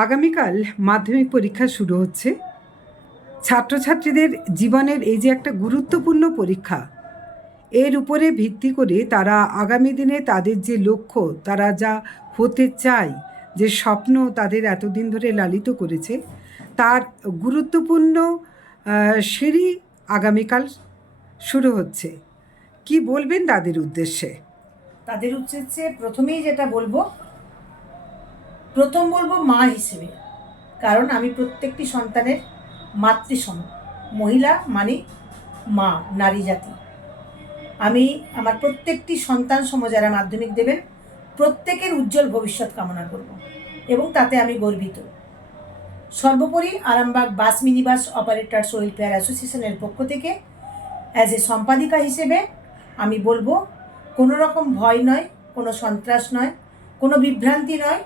আগামীকাল মাধ্যমিক পরীক্ষা শুরু হচ্ছে। ছাত্রছাত্রীদের জীবনের এই যে একটা গুরুত্বপূর্ণ পরীক্ষা, এর উপরে ভিত্তি করে তারা আগামী দিনে তাদের যে লক্ষ্য, তারা যা হতে চায়, যে স্বপ্ন তাদের এতদিন ধরে লালিত করেছে, তার গুরুত্বপূর্ণ সিঁড়ি আগামীকাল শুরু হচ্ছে। কি বলবেন তাদের উদ্দেশ্যে? তাদের উদ্দেশ্যে প্রথমেই যেটা বলবো, বলবো মা হিসেবে, কারণ আমি প্রত্যেকটি সন্তানের মাতৃসম। মহিলা মানে মা, নারী জাতি। আমি আমার প্রত্যেকটি সন্তান সম যারা মাধ্যমিক দেবেন, প্রত্যেকের উজ্জ্বল ভবিষ্যৎ কামনা করব এবং তাতে আমি গর্বিত। সর্বোপরি Arambagh bus minibus operators welfare অ্যাসোসিয়েশনের পক্ষ থেকে অ্যাজ এ সম্পাদিকা হিসেবে আমি বলবো, কোনো রকম ভয় নয়, কোনো সন্ত্রাস নয়, কোনো বিভ্রান্তি নয়,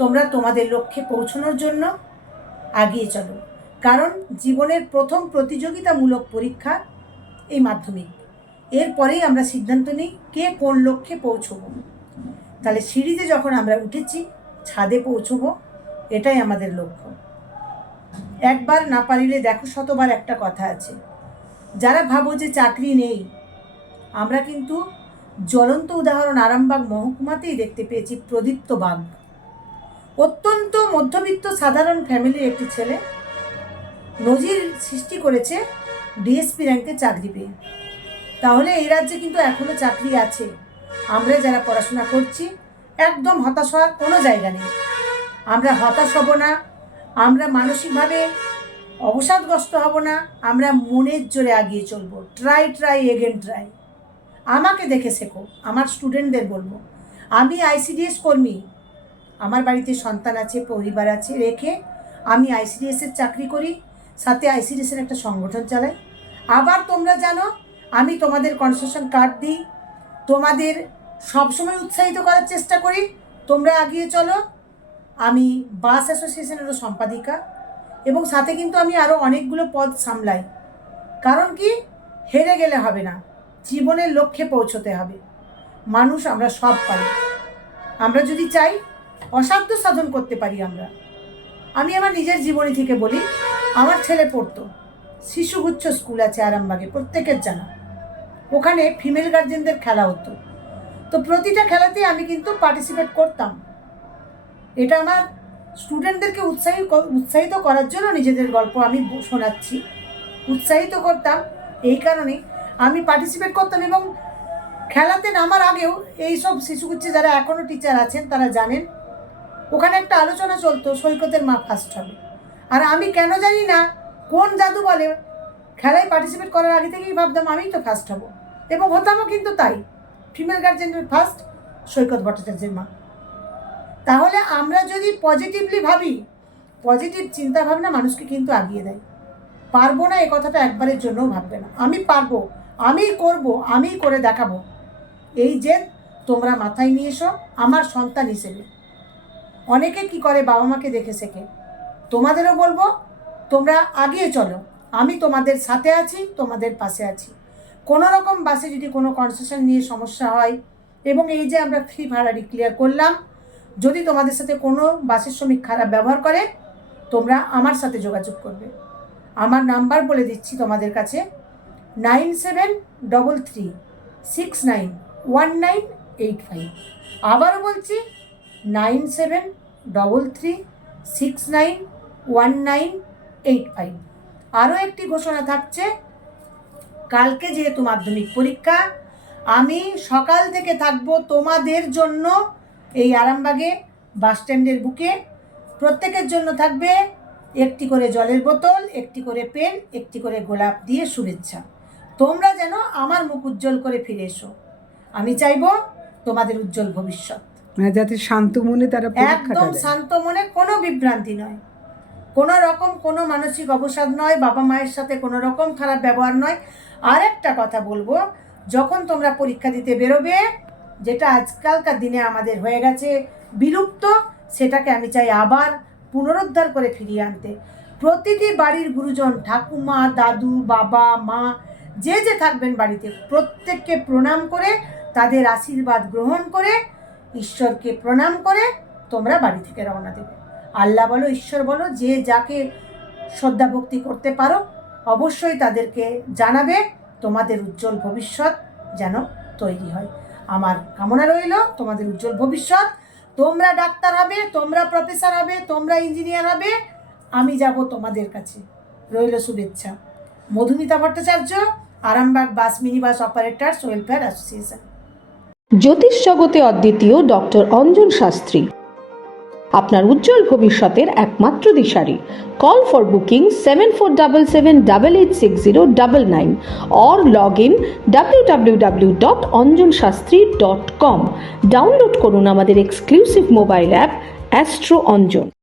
তোমরা তোমাদের লক্ষ্যে পৌঁছানোর জন্য এগিয়ে চলো। কারণ জীবনের প্রথম প্রতিযোগিতামূলক পরীক্ষা এই মাধ্যমিক। এরপরেই আমরা সিদ্ধান্ত নিই কে কোন লক্ষ্যে পৌঁছবো। তাহলে সিঁড়িতে যখন আমরা উঠেছি, ছাদে পৌঁছবো, এটাই আমাদের লক্ষ্য। একবার না পারিলে দেখো শতবার একটা কথা আছে। যারা ভাবো যে চাকরি নেই, আমরা কিন্তু জ্বলন্ত উদাহরণ আরামবাগ মহকুমাতেই দেখতে পেয়েছি। প্রদীপ্ত বাগ অত্যন্ত মধ্যবিত্ত সাধারণ ফ্যামিলির একটি ছেলে, নজির সৃষ্টি করেছে ডিএসপি র্যাঙ্কে চাকরি পেয়ে। তাহলে এই রাজ্যে কিন্তু এখনো চাকরি আছে। আমরা যারা পড়াশোনা করছি, একদম হতাশ হওয়ার কোনো জায়গা নেই। আমরা হতাশ হব না, আমরা মানসিকভাবে অবসাদগ্রস্ত হব না, আমরা মনের জোরে এগিয়ে চলবো। Try again try. আমাকে দেখে শেখো। আমার স্টুডেন্টদের বলবো, আমি আইসিডিএস কর্মী, আমার বাড়িতে সন্তান আছে, পরিবার আছে, রেখে আমি আইসিডিএসের চাকরি করি, সাথে আইসিডিএসের একটা সংগঠন চালাই। আবার তোমরা জানো আমি তোমাদের কনসেশন কার্ড দিই, তোমাদের সবসময় উৎসাহিত করার চেষ্টা করি, তোমরা এগিয়ে চলো। আমি বাস অ্যাসোসিয়েশনেরও সম্পাদিকা এবং সাথে কিন্তু আমি আরও অনেকগুলো পদ সামলাই। কারণ কি, হেরে গেলে হবে না, জীবনের লক্ষ্যে পৌঁছতে হবে। মানুষ আমরা সব পারি, আমরা যদি চাই অসাধ্য সাধন করতে পারি আমরা। আমি আমার নিজের জীবনী থেকে বলি, আমার ছেলে পড়তো, শিশুগুচ্ছ স্কুল আছে আরামবাগে, প্রত্যেকের জানা। ওখানে ফিমেল গার্জেনদের খেলা হতো, তো প্রতিটা খেলাতেই আমি কিন্তু পার্টিসিপেট করতাম। এটা আমার স্টুডেন্টদেরকে উৎসাহিত করার জন্য নিজেদের গল্প আমি শোনাচ্ছি। উৎসাহিত করতাম এই কারণে আমি পার্টিসিপেট করতাম, এবং খেলাতে নামার আগেও এইসব শিশুগুচ্ছে যারা এখনও টিচার আছেন তারা জানেন, ওখানে একটা আলোচনা চলতো সৈকতের মা ফার্স্ট হবে। আর আমি কেন জানি না কোন জাদু বলে, খেলায় পার্টিসিপেট করার আগে থেকেই ভাবতাম আমিই তো ফার্স্ট হব, এবং হতামও কিন্তু তাই। ফিমেল গার্জেনের ফার্স্ট সৈকত ভট্টাচার্যের মা। তাহলে আমরা যদি পজিটিভলি ভাবি, পজিটিভ চিন্তাভাবনা মানুষকে কিন্তু এগিয়ে দেয়। পারবো না এ কথাটা একবারের জন্যও ভাববে না। আমি পারবো, আমি করব, আমি করে দেখাবো, এই যে তোমরা মাথায় নিয়ে এসো আমার সন্তান হিসেবে। অনেকে কি করে, বাবা মাকে দেখে শেখে। তোমাদেরও বলবো, তোমরা এগিয়ে চলো, আমি তোমাদের সাথে আছি, তোমাদের পাশে আছি। কোনো রকম বাসে যদি কোনো কনসেশন নিয়ে সমস্যা হয়, এবং এই যে আমরা ফ্রি ভাড়া ডিক্লেয়ার করলাম, যদি তোমাদের সাথে কোনো বাসের শ্রমিক খারাপ ব্যবহার করে, তোমরা আমার সাথে যোগাযোগ করবে। আমার নাম্বার বলে দিচ্ছি তোমাদের কাছে, 9733691985। আবারও বলছি, 9733691985। আরও একটি ঘোষণা থাকছে, কালকে যেহেতু মাধ্যমিক পরীক্ষা, আমি সকাল থেকে থাকবো তোমাদের জন্য এই আরামবাগে বাস স্ট্যান্ডের বুকে। প্রত্যেকের জন্য থাকবে একটি করে জলের বোতল, একটি করে পেন, একটি করে গোলাপ দিয়ে শুভেচ্ছা। তোমরা যেন আমার মুখ উজ্জ্বল করে ফিরে এসো। আমি চাইবো তোমাদের উজ্জ্বল ভবিষ্যৎ, যাতে শান্ত মনে তারা একদম শান্ত মনে, কোনো বিভ্রান্তি নয়, কোনো রকম কোনো মানসিক অবসাদ নয়, বাবা মায়ের সাথে কোনো রকম খারাপ ব্যবহার নয়। আর একটা কথা বলবো, যখন তোমরা পরীক্ষা দিতে বেরোবে, যেটা আজকালকার দিনে আমাদের হয়ে গেছে বিলুপ্ত, সেটাকে আমি চাই আবার পুনরুদ্ধার করে ফিরিয়ে আনতে। প্রতিটি বাড়ির গুরুজন, ঠাকুমা, দাদু, বাবা, মা, যে যে থাকবেন বাড়িতে, প্রত্যেককে প্রণাম করে, তাদের আশীর্বাদ গ্রহণ করে, ঈশ্বরকে প্রণাম করে তোমরা বাড়ি থেকে রওনা দেবে। আল্লাহ বলো, ঈশ্বর বলো, যে যাকে শ্রদ্ধা ভক্তি করতে পারো অবশ্যই তাদেরকে জানাবে। তোমাদের উজ্জ্বল ভবিষ্যৎ যেন তৈরি হয়। আমার কামনা রইল তোমাদের উজ্জ্বল ভবিষ্যৎ। তোমরা ডাক্তার হবে, তোমরা প্রফেসর হবে, তোমরা ইঞ্জিনিয়ার হবে, আমি যাব তোমাদের কাছে। রইল শুভেচ্ছা। মধুমিতা ভট্টাচার্য, আরামবাগ বাস mini bus operators welfare association. জ্যোতিষ জগতে অদ্বিতীয় ডক্টর অঞ্জন শাস্ত্রী, আপনার উজ্জ্বল ভবিষ্যতের একমাত্র দিশারি। Call for booking 7477886099 or log in www.anjanshastri.com। Download করুন আমাদের exclusive mobile app astro Anjan.